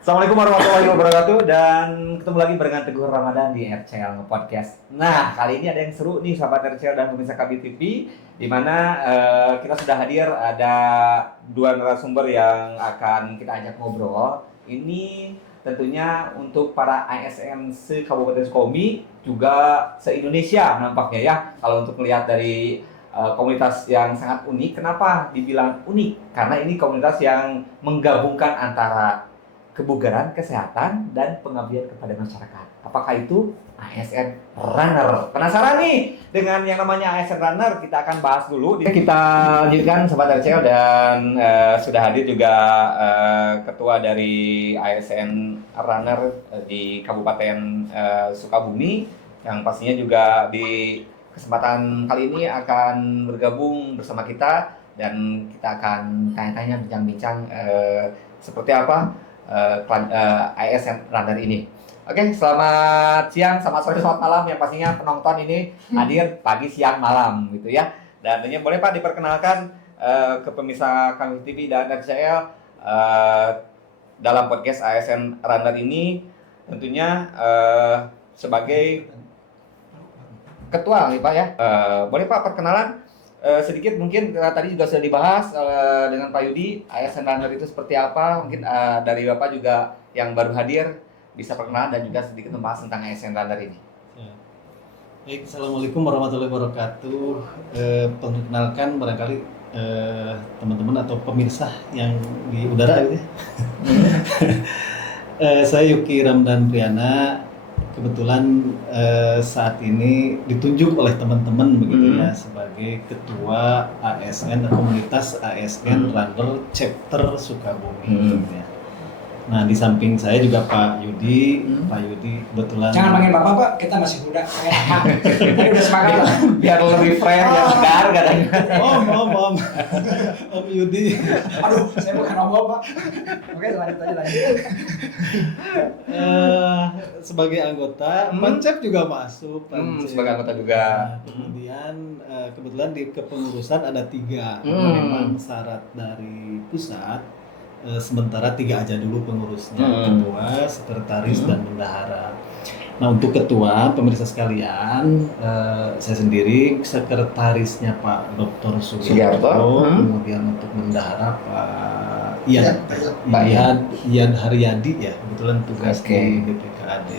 Assalamualaikum warahmatullahi wabarakatuh dan ketemu lagi barengan Teguh Ramadan di RCL Podcast. Nah, kali ini ada yang seru nih sahabat RCL dan pemirsa KB TV di mana kita sudah hadir ada dua narasumber yang akan kita ajak ngobrol. Ini tentunya untuk para ASN se-Kabupaten Sukabumi juga se-Indonesia nampaknya ya. Kalau untuk melihat dari komunitas yang sangat unik. Kenapa dibilang unik? Karena ini komunitas yang menggabungkan antara kebugaran, kesehatan, dan pengabdian kepada masyarakat. Apakah itu ASN Runner? Penasaran nih dengan yang namanya ASN Runner? Kita akan bahas dulu. Kita lanjutkan Sobat RCL dan sudah hadir juga ketua dari ASN Runner di Kabupaten Sukabumi yang pastinya juga di kesempatan kali ini akan bergabung bersama kita dan kita akan tanya-tanya bincang-bincang seperti apa ASN Runner ini. Oke, selamat siang, selamat sore, selamat malam yang pastinya penonton ini hadir pagi, siang, malam gitu ya. Dan tentunya boleh Pak diperkenalkan ke pemirsa kami TV dan RCL dalam podcast ASN Runner ini tentunya sebagai ketua nih Pak ya. Boleh Pak perkenalan sedikit mungkin tadi juga sudah dibahas dengan Pak Yudi ASN Runner itu seperti apa, mungkin dari Bapak juga yang baru hadir bisa perkenalan dan juga sedikit membahas tentang ASN Runner ini. Baik, Assalamualaikum warahmatullahi wabarakatuh. Perkenalkan barangkali teman-teman atau pemirsa yang di udara gitu ya. Saya Yuki Ramdan Priana. Kebetulan saat ini ditunjuk oleh teman-teman begitu ya sebagai ketua ASN komunitas ASN Runner Chapter Sukabumi. Gitu ya. Nah di samping saya juga Pak Yudi, Pak Yudi kebetulan. Jangan panggil Bapak Pak, kita masih muda. Tadi udah sepakat lah. Biar lebih fresh, biar segar katanya. Om Yudi. Aduh, saya bukan om Pak. Oke, lanjut aja. Sebagai anggota, Pancep juga masuk. Sebagai anggota juga. Nah, kemudian kebetulan di kepengurusan ada 3. Memang syarat dari pusat. Sementara 3 aja dulu pengurusnya, ketua, sekretaris, dan bendahara. Nah untuk ketua, pemirsa sekalian, saya sendiri, sekretarisnya Pak Dr. Sugiarto, kemudian untuk bendahara Pak Ian Haryadi ya, kebetulan tugas di BPKAD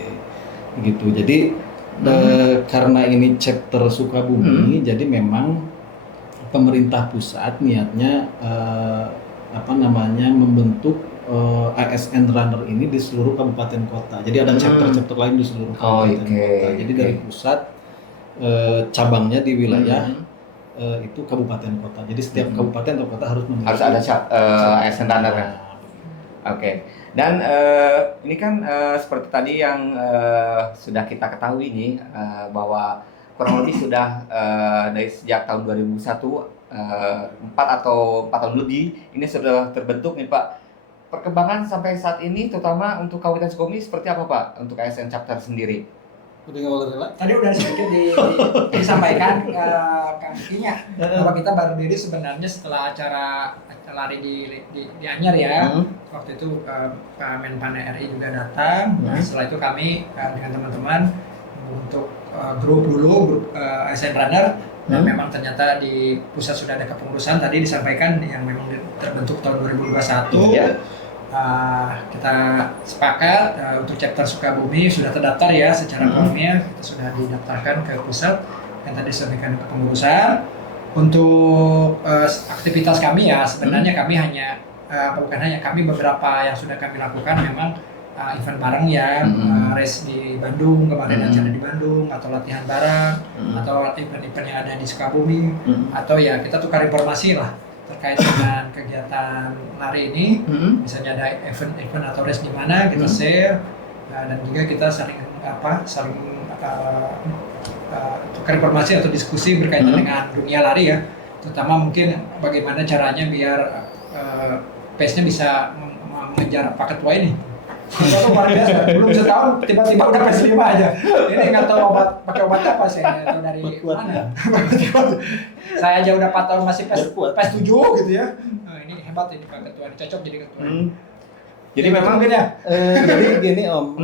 gitu. Jadi karena ini chapter Sukabumi, jadi memang pemerintah pusat niatnya membentuk ASN Runner ini di seluruh kabupaten kota. Jadi ada chapter-chapter lain di seluruh kabupaten kota. Jadi dari pusat cabangnya di wilayah itu kabupaten kota. Jadi setiap kabupaten atau kota harus ada ASN Runner. Oke. Dan ini kan seperti tadi yang sudah kita ketahui nih bahwa kurang lebih sudah dari sejak tahun 2001 4 tahun lebih ini sudah terbentuk nih Pak. Perkembangan sampai saat ini terutama untuk Kabupaten Sukabumi seperti apa Pak untuk ASN Chapter sendiri? Tadi udah sedikit disampaikan Kang Kinya bahwa kita baru diri sebenarnya setelah acara lari di Anyar ya. Waktu itu Pak Menpan RI juga datang. Setelah itu kami dengan teman-teman untuk grup ASN Runner. Dan memang ternyata di pusat sudah ada kepengurusan tadi disampaikan yang memang terbentuk tahun 2021. Kita sepakat untuk chapter Sukabumi sudah terdaftar ya secara formil, kita sudah didaftarkan ke pusat yang tadi disampaikan kepengurusan. Untuk aktivitas kami ya sebenarnya kami hanya kami beberapa yang sudah kami lakukan memang event bareng ya, race di Bandung, kemarin acara di Bandung, atau latihan bareng, atau event-event yang ada di Sukabumi, atau ya kita tukar informasi lah terkait dengan kegiatan lari ini. Misalnya ada event-event atau race di mana kita share, dan juga kita saling tukar informasi atau diskusi berkaitan dengan dunia lari ya, terutama mungkin bagaimana caranya biar pace-nya bisa mengejar Pak Ketua ini. Itu luar biasa, belum setahun tiba-tiba udah PS5 aja. Ini nggak tahu pakai obat apa sih, atau dari mana. Saya aja udah 4 tahun masih PS7 gitu ya. Nah, ini hebat ini Pak Ketua, cocok jadi ketua. Jadi memang Jadi gini Om,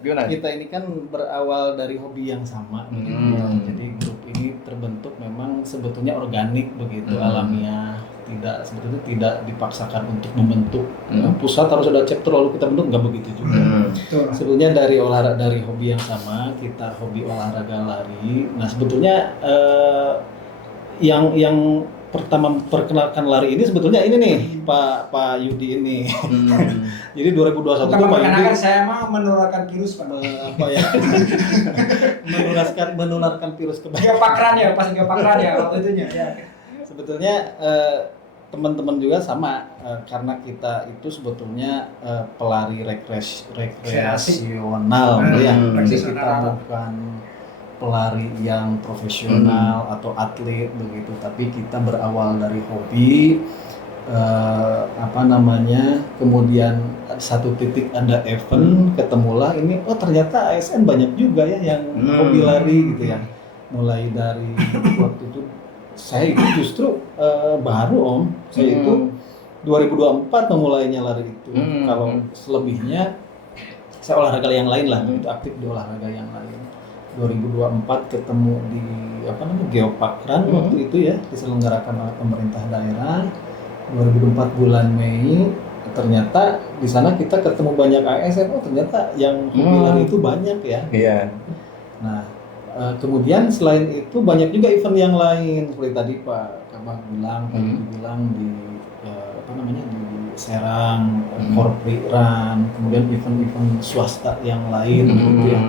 gimana? kita ini kan berawal dari hobi yang sama begitu ya. Jadi grup ini terbentuk memang sebetulnya organik begitu, alamiah, sebetulnya tidak dipaksakan untuk membentuk pusat harus ada chapter lalu kita bentuk, nggak begitu juga. Sebetulnya dari hobi yang sama, kita hobi olahraga lari. Nah sebetulnya yang pertama memperkenalkan lari ini sebetulnya ini nih Pak Yudi ini. Jadi 2021 itu Pak Yudi saya mah menularkan virus Pak. menularkan virus ke Geopakran ya, pas geopakran ya waktu itunya. Ya. Sebetulnya teman-teman juga sama karena kita itu sebetulnya pelari rekreasional ya. Jadi kita bukan pelari yang profesional atau atlet begitu, tapi kita berawal dari hobi, kemudian satu titik ada event, ketemulah ini, oh ternyata ASN banyak juga ya yang hobi lari gitu ya. Mulai dari waktu itu saya itu justru baru Om, saya itu 2024 memulainya lari itu. Kalau selebihnya saya olahraga yang lain lah, begitu aktif di olahraga yang lain. 2024 ketemu di Geopakran waktu itu ya, diselenggarakan oleh pemerintah daerah. 2024 bulan Mei, ternyata di sana kita ketemu banyak ASN, oh ternyata yang hobi lari itu banyak ya. Iya. Nah, kemudian selain itu banyak juga event yang lain seperti tadi Pak Kabak bilang, di di Serang, Corporate Run, kemudian event-event swasta yang lain gitu ya.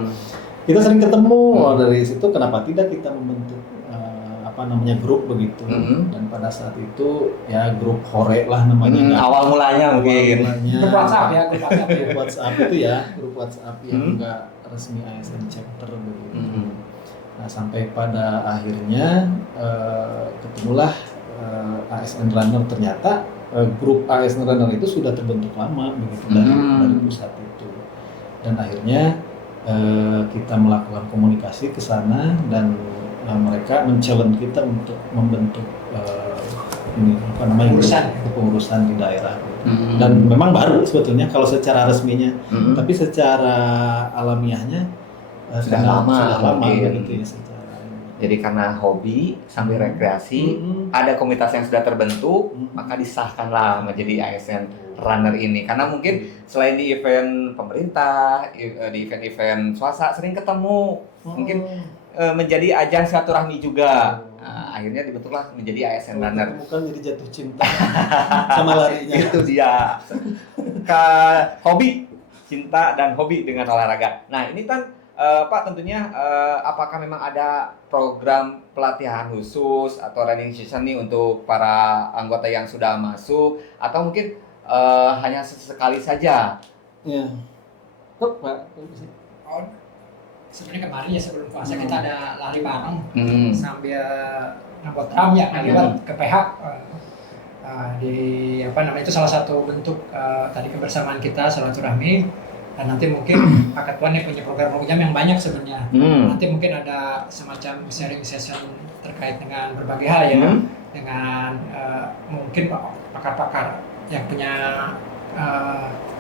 Kita sering ketemu dari situ, kenapa tidak kita membentuk grup begitu. Dan pada saat itu ya grup hore lah namanya. Awal mulanya mungkin. Grup WhatsApp ya, grup WhatsApp itu ya, grup WhatsApp yang enggak resmi ASN chapter begitu. Nah sampai pada akhirnya ketemulah ASN Runner, ternyata grup ASN Runner itu sudah terbentuk lama begitu dari pusat itu. Dan akhirnya kita melakukan komunikasi ke sana dan mereka men-challenge kita untuk membentuk kepengurusan di daerah. Dan memang baru sebetulnya kalau secara resminya, tapi secara alamiahnya sudah lama begitu ya secara. Jadi karena hobi sambil rekreasi, ada komunitas yang sudah terbentuk, maka disahkanlah menjadi ASN Runner ini. Karena mungkin selain di event pemerintah, di event-event swasta sering ketemu, mungkin menjadi ajang silaturahmi juga. Nah, akhirnya dibentuklah menjadi ASN Runner. Bukan jadi jatuh cinta sama larinya. Itu dia. Hobi, cinta dan hobi dengan olahraga. Nah ini kan Pak tentunya apakah memang ada program pelatihan khusus atau training session nih untuk para anggota yang sudah masuk, atau mungkin hanya sesekali saja? Ya. Pak. Sebenarnya kemarin ya sebelum puasa kita ada lari bareng sambil ngebuat drum ya, lewat ke PH. Itu salah satu bentuk tadi kebersamaan kita, silaturahmi. Dan nanti mungkin Pak Ketua nih punya program-program yang banyak sebenarnya. Nanti mungkin ada semacam sharing session terkait dengan berbagai hal ya, dengan mungkin pakar-pakar yang punya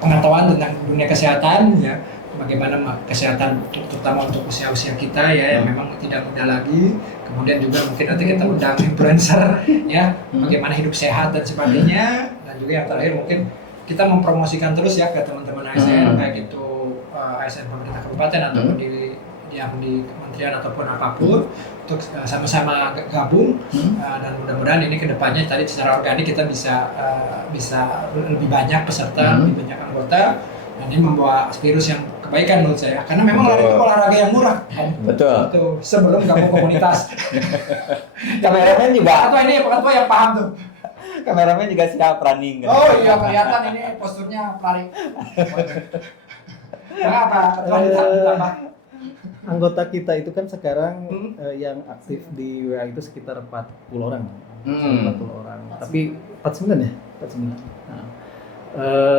pengetahuan tentang dunia kesehatan ya, bagaimana kesehatan terutama untuk usia-usia kita ya yang memang tidak muda lagi. Kemudian juga mungkin nanti kita undang influencer ya, bagaimana hidup sehat dan sebagainya. Dan juga yang terakhir mungkin kita mempromosikan terus ya ke teman-teman ASN kayak gitu, ASN pemerintah kabupaten ataupun di kementerian ataupun apapun, untuk sama-sama gabung dan mudah-mudahan ini kedepannya tadi secara organik kita bisa lebih banyak peserta, lebih banyak anggota, dan ini membawa virus yang kebaikan menurut saya, karena memang lari itu olahraga yang murah. Betul. Itu sebelum gabung komunitas. Kameramen juga. Atau ini Pak Ketua yang paham tuh. Kameramen juga siap running kan? Oh iya, kelihatan ini posturnya pelari. Apa? Ditambah. Anggota kita itu kan sekarang yang aktif di WA itu sekitar 40 orang. 40 orang. Tapi 49 ya? 49. Nah,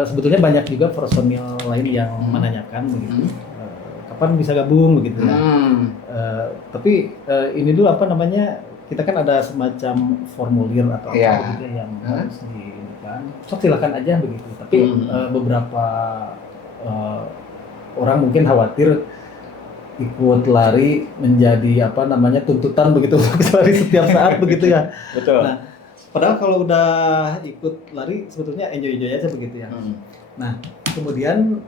sebetulnya banyak juga personil lain yang menanyakan begitu. Kapan bisa gabung begitu ya. Tapi ini dulu kita kan ada semacam formulir atau apa Iya. begitu yang harus kan. Sok silakan aja begitu. Tapi beberapa orang mungkin khawatir ikut lari menjadi apa namanya tuntutan begitu untuk lari setiap saat begitu ya. Betul. Nah, padahal kalau udah ikut lari sebetulnya enjoy aja begitu ya. Nah, kemudian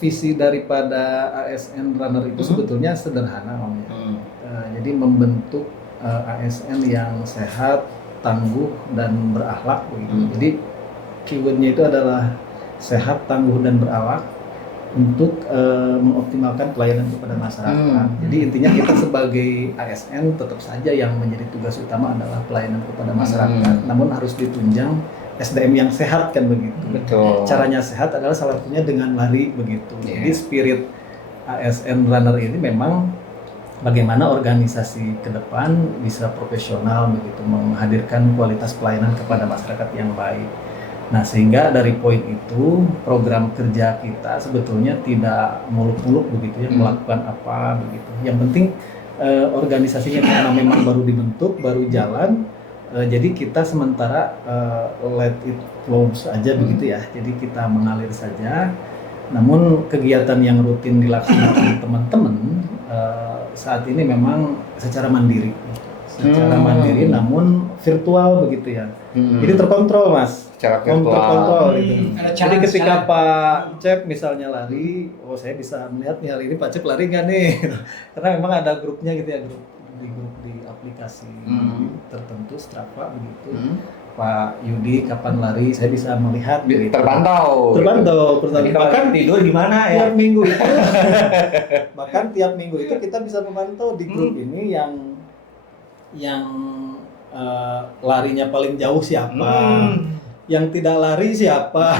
visi daripada ASN Runner itu sebetulnya sederhana Om ya. Jadi membentuk ASN yang sehat, tangguh dan berakhlak begitu. Jadi keywordnya itu adalah sehat, tangguh dan berakhlak untuk mengoptimalkan pelayanan kepada masyarakat. Jadi intinya kita sebagai ASN tetap saja yang menjadi tugas utama adalah pelayanan kepada masyarakat, namun harus ditunjang SDM yang sehat kan begitu. Betul. Caranya sehat adalah salah satunya dengan lari begitu. Jadi spirit ASN Runner ini memang bagaimana organisasi ke depan bisa profesional begitu, menghadirkan kualitas pelayanan kepada masyarakat yang baik. Nah, sehingga dari poin itu program kerja kita sebetulnya tidak muluk-muluk begitu ya, melakukan apa begitu. Yang penting organisasinya karena memang baru dibentuk, baru jalan, jadi kita sementara let it flow saja begitu ya. Jadi kita mengalir saja. Namun kegiatan yang rutin dilaksanakan teman-teman saat ini memang secara mandiri. Mandiri namun virtual begitu ya. Jadi terkontrol Mas. Secara virtual. Terkontrol gitu. Jadi ketika challenge. Pak Cep misalnya lari, oh saya bisa melihat nih hari ini Pak Cep lari nggak nih? Karena memang ada grupnya gitu ya, grup di aplikasi tertentu Strava begitu. Pak Yudi kapan lari, saya bisa melihat gitu. Terpantau. Jadi kalau Bahkan tidur gimana ya? tiap minggu itu bahkan tiap minggu itu kita bisa memantau di grup ini yang larinya paling jauh siapa, yang tidak lari siapa,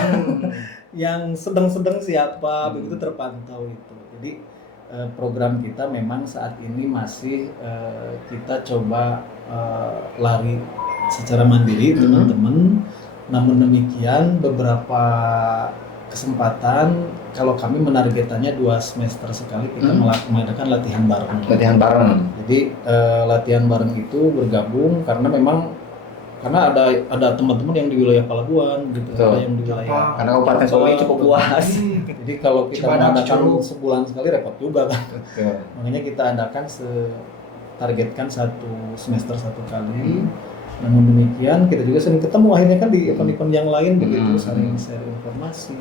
yang sedang-sedang siapa, begitu terpantau itu. Jadi program kita memang saat ini masih kita coba lari secara mandiri teman-teman. Namun demikian beberapa kesempatan kalau kami menargetannya 2 semester sekali kita mengadakan latihan bareng. Jadi latihan bareng itu bergabung karena memang ada teman-teman yang di wilayah Palabuhan gitu, ada yang di wilayah karena Kabupaten Solo cukup luas. Jadi kalau kita mengadakan sebulan sekali repot juga kan. Makanya kita adakan targetkan 1 semester 1 kali. Namun demikian kita juga sering ketemu akhirnya kan di event-event yang lain begitu, saling share informasi.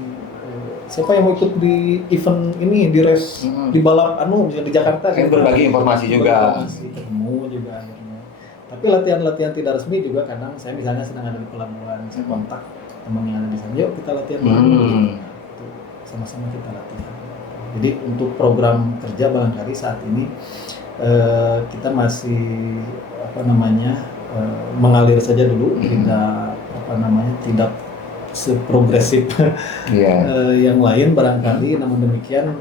Siapa yang mau ikut di event ini, di race, di balap misalnya di Jakarta Kan berbagi informasi juga. Ketemu juga akhirnya. Tapi latihan-latihan tidak resmi juga kadang saya misalnya sedang ada di Pelabuhan, saya kontak teman yang ada di sana, yuk kita latihan bareng. Sama-sama kita latihan. Jadi untuk program kerja barangkali saat ini kita masih mengalir saja dulu, tidak seprogresif yang lain barangkali. Namun demikian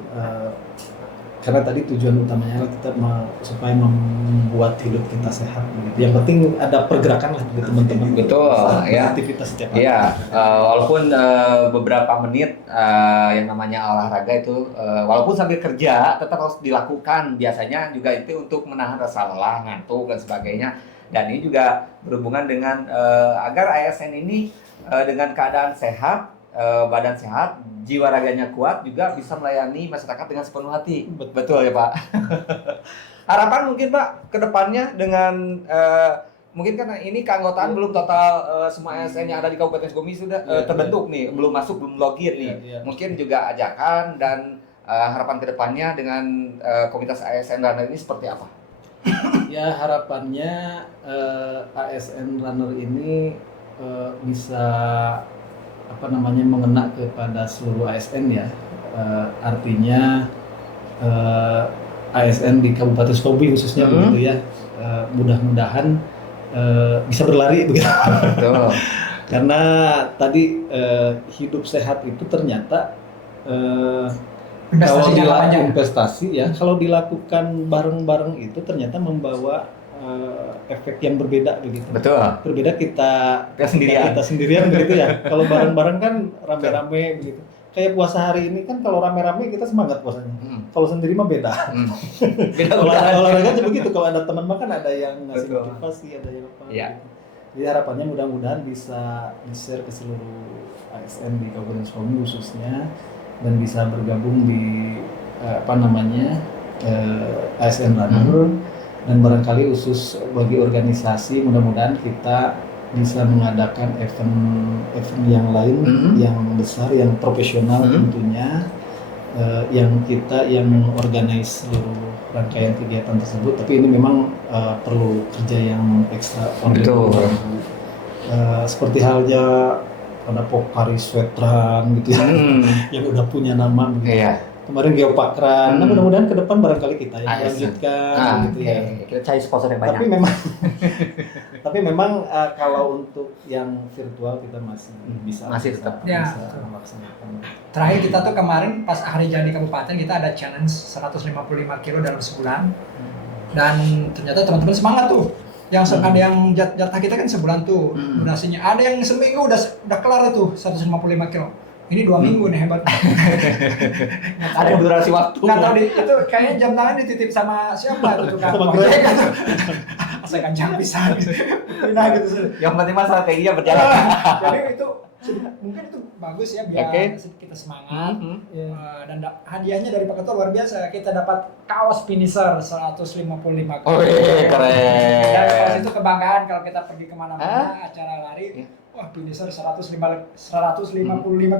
karena tadi tujuan utamanya kita supaya membuat hidup kita sehat begitu. Yang penting ada pergerakan lah gitu teman-teman. Betul ya. Aktivitas setiap hari. Iya, walaupun beberapa menit yang namanya olahraga itu walaupun sambil kerja tetap harus dilakukan. Biasanya juga itu untuk menahan rasa lelah, ngantuk dan sebagainya. Dan ini juga berhubungan dengan agar ASN ini dengan keadaan sehat, badan sehat, jiwa raganya kuat, juga bisa melayani masyarakat dengan sepenuh hati. Betul ya Pak? Harapan mungkin Pak ke depannya dengan mungkin kan ini keanggotaan belum total semua ASN yang ada di Kabupaten Sukabumi sudah terbentuk nih, belum masuk, belum login nih. Mungkin juga ajakan dan harapan ke depannya dengan komunitas ASN Runner ini seperti apa? Ya harapannya ASN Runner ini bisa mengena kepada seluruh ASN ya. Artinya ASN di Kabupaten Sukabumi khususnya begitu ya. Mudah-mudahan bisa berlari begitu. Betul. Karena tadi hidup sehat itu ternyata kalau dilakukan investasi ya, kalau dilakukan bareng-bareng itu ternyata membawa efek yang berbeda begitu. Betul. Berbeda kita Sendirian. kita sendirian begitu ya. Kalau bareng-bareng kan rame-rame begitu. Kayak puasa hari ini kan kalau rame-rame kita semangat puasanya. Kalau sendiri mah beda. Beda Olahraga juga begitu. Kalau ada teman makan ada yang ngasih Betul. motivasi, ada yang apa. Iya. Gitu. Jadi harapannya mudah-mudahan bisa di-share ke seluruh ASN di Kabupaten Sukabumi khususnya dan bisa bergabung di ASN Runner dan barangkali khusus bagi organisasi mudah-mudahan kita bisa mengadakan event yang lain yang besar, yang profesional tentunya, yang mengorganize seluruh rangkaian kegiatan tersebut. Tapi ini memang perlu kerja yang ekstra ordinary. Seperti halnya ada Pokari Sweatran gitu ya, yang udah punya nama begitu. Iya. Kemarin Geopakran, nah mudah-mudahan ke depan barangkali kita yang lanjutkan gitu ya. Kita cari sponsor yang banyak. Tapi memang kalau untuk yang virtual kita masih tetap bisa melaksanakan. Terakhir kita tuh kemarin pas hari jadi kabupaten kita ada challenge 155 kilo dalam sebulan. Dan ternyata teman-teman semangat tuh. Yang ada yang jatah kita kan sebulan tuh durasinya. Ada yang seminggu udah kelar itu 155 kilo. Ini 2 minggu nih hebat. Ada durasi waktu. Nggak tahu itu kayaknya jam tangan dititip sama siapa itu tukang ojek. Saya kencang pisan. Pindah gitu. Yang penting mah strateginya berjalan. Jadi itu mungkin itu bagus ya biar kita semangat. Dan hadiahnya dari Pak Ketua luar biasa. Kita dapat kaos finisher 155 kilo. Oh iya, keren. Dan kaos itu kebanggaan kalau kita pergi kemana-mana acara lari. Wah, finisher 155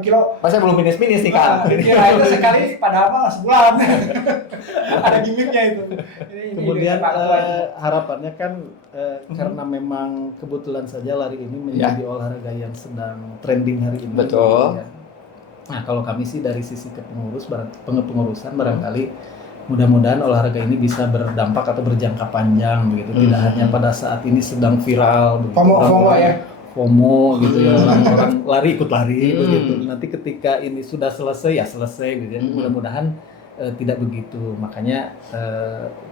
kilo. Masa belum finish nih kan? Kira itu sekali padahal mah sebulan. Ada gimmicknya itu. Kemudian harapannya kan karena memang kebetulan saja lari ini menjadi olahraga yang sedang trending hari ini. Betul. Ya. Nah, kalau kami sih dari sisi kepengurusan barangkali mudah-mudahan olahraga ini bisa berdampak atau berjangka panjang begitu. Tidak hanya pada saat ini sedang viral begitu. FOMO gitu ya, orang-orang lari ikut lari begitu. Nanti ketika ini sudah selesai ya selesai gitu ya. Mudah-mudahan tidak begitu. Makanya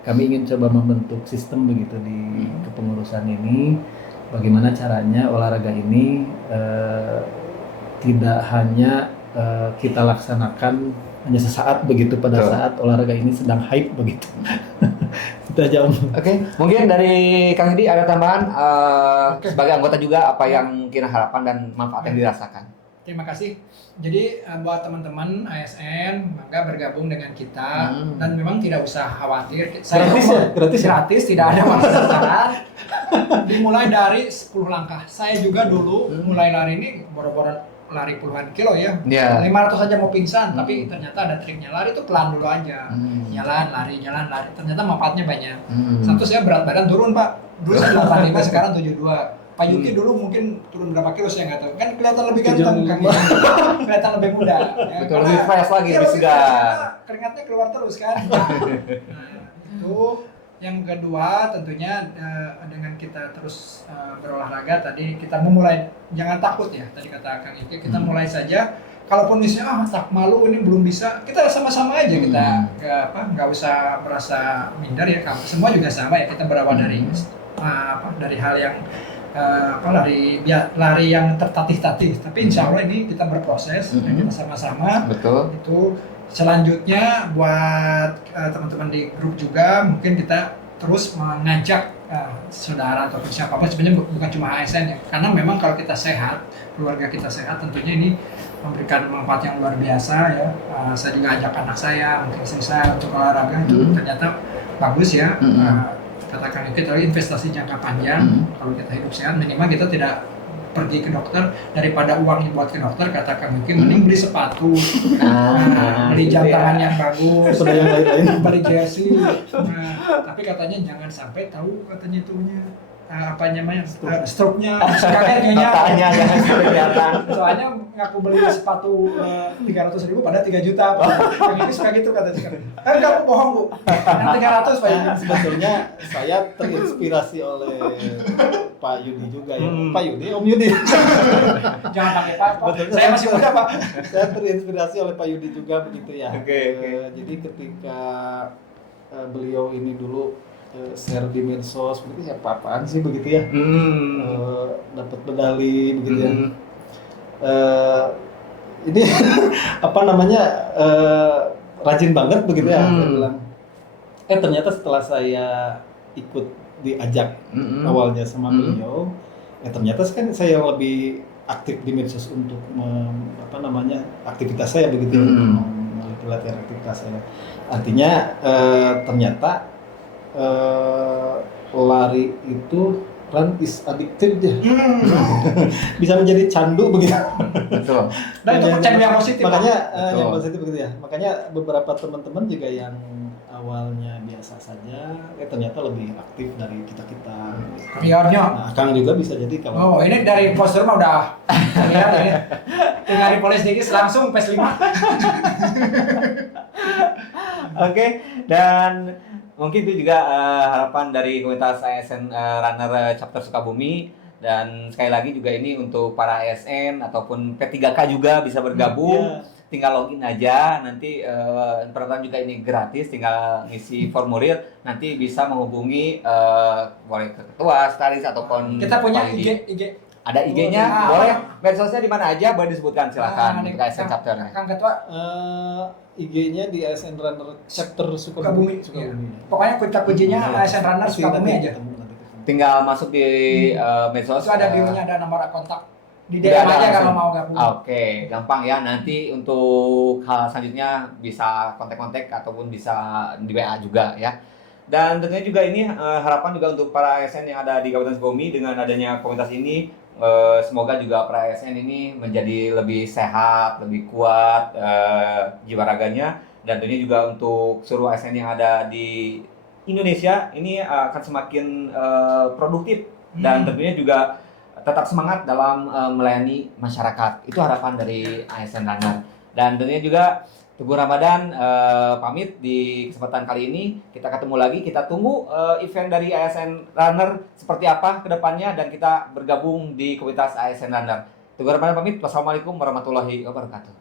kami ingin coba membentuk sistem begitu di kepengurusan ini. Bagaimana caranya olahraga ini tidak hanya kita laksanakan hanya sesaat begitu pada saat olahraga ini sedang hype begitu. Kita jauh. Oke, mungkin dari Kang Hidi ada tambahan sebagai anggota juga apa yang kira harapan dan manfaat yang dirasakan. Terima kasih. Jadi buat teman-teman ASN bangga bergabung dengan kita dan memang tidak usah khawatir. Saya gratis, tidak ada masalah. Dimulai dari 10 langkah. Saya juga dulu mulai lari ini boro-boro lari puluhan kilo ya. 500 aja mau pingsan, tapi ternyata ada triknya. Lari itu pelan dulu aja. Jalan, lari. Ternyata manfaatnya banyak. Satu, saya berat badan turun, Pak. Dulu saya 85, sekarang 72. Pak Yuki dulu mungkin turun berapa kilo saya nggak tahu. Kan kelihatan lebih ganteng, Kang. Kelihatan lebih muda. Ya, betul, lebih fresh lagi, lebih segar. Keringatnya keluar terus kan. Nah, itu. Yang kedua tentunya dengan kita terus berolahraga tadi kita memulai, jangan takut ya, tadi kata Kang Ike, kita mulai saja. Kalaupun misalnya tak malu ini belum bisa, kita sama-sama aja, kita nggak usah merasa minder ya, semua juga sama ya, kita berawal dari dari hal yang lari yang tertatih-tatih, tapi insya Allah ini kita berproses dan kita sama-sama. Betul. Itu selanjutnya buat teman-teman di grup juga mungkin kita terus mengajak saudara atau siapapun, sebenarnya bukan cuma ASN ya, karena memang kalau kita sehat, keluarga kita sehat, tentunya ini memberikan manfaat yang luar biasa ya. Saya juga ajak anak saya, mungkin istri saya untuk olahraga itu ternyata bagus ya. Katakan itu investasi jangka panjang. Kalau kita hidup sehat, minimal kita tidak pergi ke dokter, daripada uangnya buat ke dokter, katakan mungkin mending beli sepatu, beli jam tangan yang bagus, beli jersey. Tapi katanya jangan sampai tahu katanya itunya apa namanya stroke-nya, kagetnya. Soalnya ngaku beli sepatu 300.000 pada 3 juta. Yang ini suka gitu katanya. Kan kamu bohong, Bu. Yang 300 Pak. Sebetulnya saya terinspirasi oleh Pak Yudi juga ya. Pak Yudi, Om Yudi. Jangan pakai Pak. Saya masih muda, Pak. Saya terinspirasi oleh Pak Yudi juga begitu ya. Oke. Jadi ketika beliau ini dulu share di medsos begitu ya apa-apaan sih begitu ya. Dapat medali begitu ya. Ini apa namanya rajin banget begitu ya. Saya bilang. Ternyata setelah saya ikut diajak awalnya sama beliau, ternyata kan saya lebih aktif di medsos untuk aktivitas saya begitu, pelatihan aktivitas saya. Artinya ternyata lari itu run is addictive ya. Bisa menjadi candu begitu. Betul. Dan itu candu yang positif. Makanya yang positif begitu ya. Makanya beberapa teman-teman juga yang awalnya biasa saja, ternyata lebih aktif dari kita. Seniornya. Nah, Kang juga bisa jadi kalau. Oh, ini dari postur mah udah lihat ini. Tinggal di polis dikit langsung PS 5. Oke, dan mungkin itu juga harapan dari komunitas ASN Runner Chapter Sukabumi, dan sekali lagi juga ini untuk para ASN ataupun P3K juga bisa bergabung. Tinggal login aja, nanti peralatan juga ini gratis, tinggal ngisi formulir, nanti bisa menghubungi boleh ke ketua, staris ataupun kita punya Pak IG. Ada IG-nya, boleh. Medsosnya di mana aja, boleh disebutkan silakan untuk ASN Kang, chapter. Kang Ketua, IG-nya di ASN Runner Chapter Sukabumi. Iya. Pokoknya kuncinya ASN Runner Sukabumi aja. Tinggal masuk di medsos. Itu ada bio-nya, ada nomor kontak. Di DM aja kalau mau gabung. Oke, gampang ya. Nanti untuk hal selanjutnya bisa kontak-kontak ataupun bisa di WA juga ya. Dan tentunya juga ini harapan juga untuk para ASN yang ada di Kabupaten Sukabumi dengan adanya komunitas ini, semoga juga para ASN ini menjadi lebih sehat, lebih kuat jiwa raganya, dan tentunya juga untuk seluruh ASN yang ada di Indonesia ini akan semakin produktif dan tentunya juga tetap semangat dalam melayani masyarakat. Itu harapan dari ASN Runner. Dan tentunya juga Teguh Ramadan pamit di kesempatan kali ini. Kita ketemu lagi, kita tunggu event dari ASN Runner seperti apa ke depannya, dan kita bergabung di komunitas ASN Runner. Teguh Ramadan pamit. Wassalamualaikum warahmatullahi wabarakatuh.